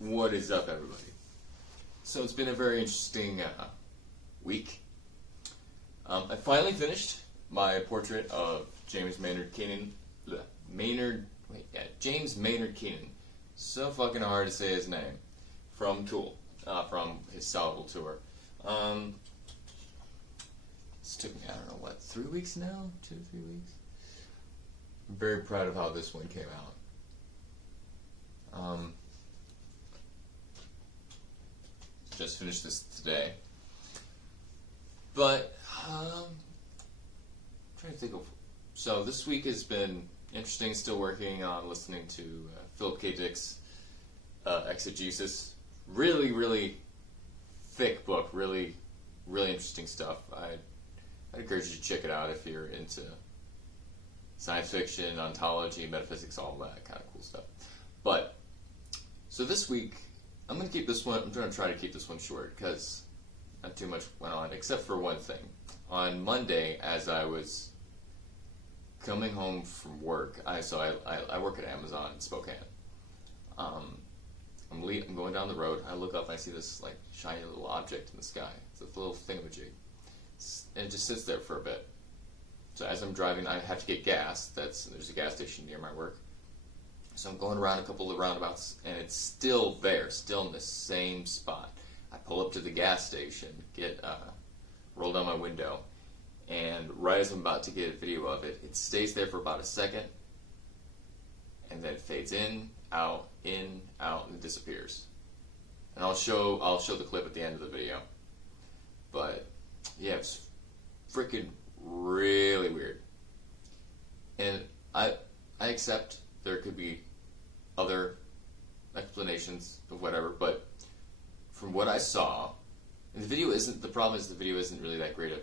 What is up, everybody? So it's been a very interesting week. I finally finished my portrait of James Maynard Keenan. James Maynard Keenan. So fucking hard to say his name. From Tool, from his Salvo tour. This took me, I don't know, what, 3 weeks now? 2 to 3 weeks? I'm very proud of how this one came out. Just finished this today. But, I'm trying to think of... So this week has been interesting, still working on listening to Philip K. Dick's Exegesis. Really, really thick book, really, really interesting stuff. I'd encourage you to check it out if you're into science fiction, ontology, metaphysics, all that kind of cool stuff. But, so this week, I'm going to try to keep this one short, because not too much went on, except for one thing. On Monday, as I was coming home from work, I work at Amazon in Spokane. I'm going down the road, I look up, and I see this like shiny little object in the sky. It's a little thingamajig. And it just sits there for a bit. So as I'm driving, I have to get gas. There's a gas station near my work. So I'm going around a couple of roundabouts, and it's still there, still in the same spot. I pull up to the gas station, roll down my window, and right as I'm about to get a video of it, it stays there for about a second, and then it fades in, out, and disappears. And I'll show the clip at the end of the video. But yeah, it's freaking really weird. And I accept there could be other explanations of whatever, but from what I saw, and the problem is the video isn't really that great of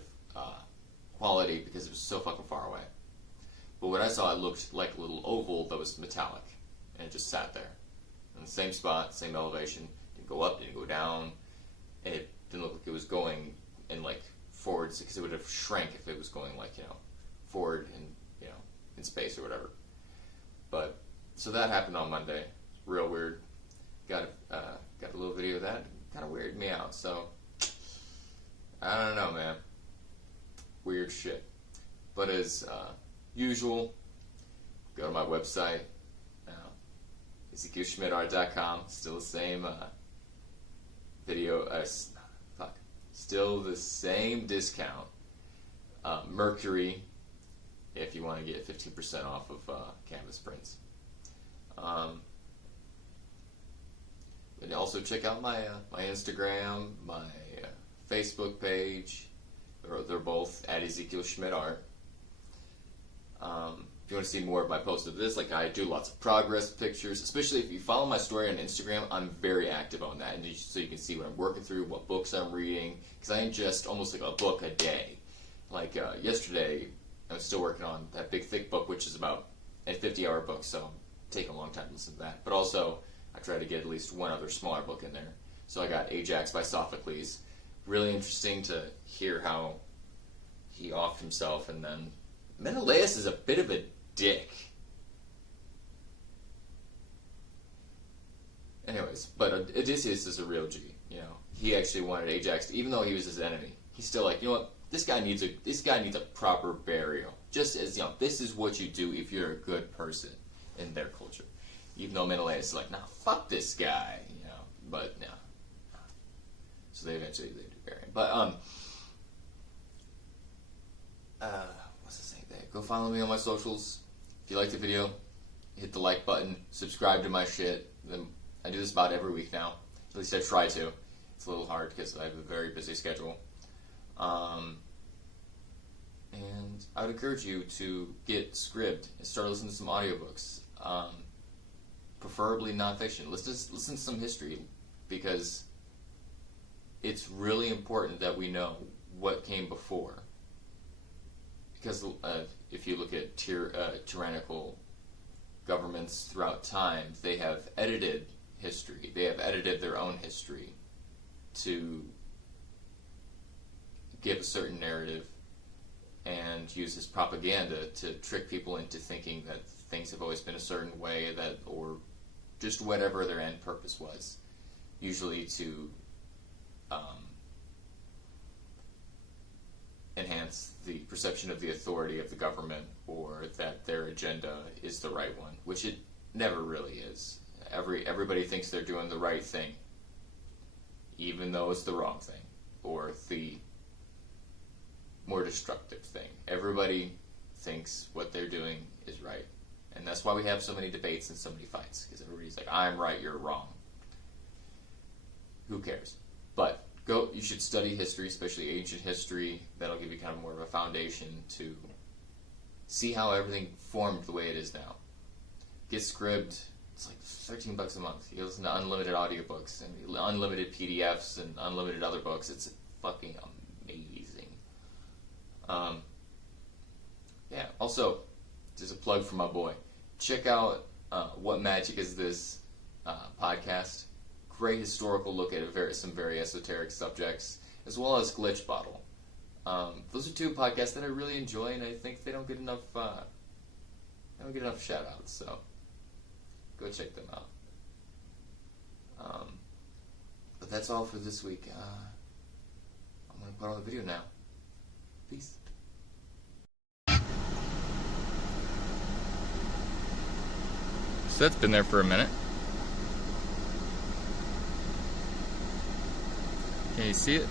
quality because it was so fucking far away. But what I saw, it looked like a little oval that was metallic, and it just sat there in the same spot, same elevation. Didn't go up, didn't go down, and it didn't look like it was going in like forwards, because it would have shrank if it was going like, forward in space or whatever. But so that happened on Monday. Real weird. Got a little video of that. Kind of weirded me out. So I don't know, man. Weird shit. But as usual, go to my website, EzekieelSchmidtArt.com. Still the same video. Still the same discount. Mercury, if you want to get 15% off of canvas prints. And also check out my Instagram, my Facebook page. They're both at EzekieelSchmidtArt. If you want to see more of my posts of this, like I do lots of progress pictures, especially if you follow my story on Instagram, I'm very active on that, and so you can see what I'm working through, what books I'm reading, because I ingest almost like a book a day. Like yesterday, I was still working on that big thick book, which is about a 50-hour book, so it'll take a long time to listen to that. But also, I try to get at least one other smaller book in there. So I got Ajax by Sophocles. Really interesting to hear how he offed himself, and then Menelaus is a bit of a dick. Anyways, but Odysseus is a real G. He actually wanted Ajax, even though he was his enemy. He's still like, you know what? This guy needs a proper burial. Just as this is what you do if you're a good person in their culture. Even though Menelaus is like, nah, fuck this guy, But no. So they do bury him. But what's the same thing? Go follow me on my socials. If you like the video, hit the like button, subscribe to my shit. I do this about every week now. At least I try to. It's a little hard because I have a very busy schedule. And I would encourage you to get Scribd and start listening to some audiobooks. Preferably nonfiction. Listen to some history, because it's really important that we know what came before. Because if you look at tyrannical governments throughout time, they have edited history. They have edited their own history to give a certain narrative and use as propaganda to trick people into thinking that things have always been a certain way, or just whatever their end purpose was. usually to enhance the perception of the authority of the government, or that their agenda is the right one, which it never really is. Everybody thinks they're doing the right thing, even though it's the wrong thing, or the more destructive thing. Everybody thinks what they're doing is right. And that's why we have so many debates and so many fights, because everybody's like, I'm right, you're wrong. Who cares? But you should study history, especially ancient history. That'll give you kind of more of a foundation to see how everything formed the way it is now. Get Scribd. It's like $13 a month. You listen to unlimited audiobooks and unlimited PDFs and unlimited other books. It's fucking amazing. Yeah, also, there's a plug for my boy. Check out What Magic Is This podcast. Great historical look at some very esoteric subjects, as well as Glitch Bottle. Those are two podcasts that I really enjoy, and I think they don't get enough shout outs, so go check them out. But that's all for this week. I'm going to put on the video now. Peace. So that's been there for a minute. Can you see it?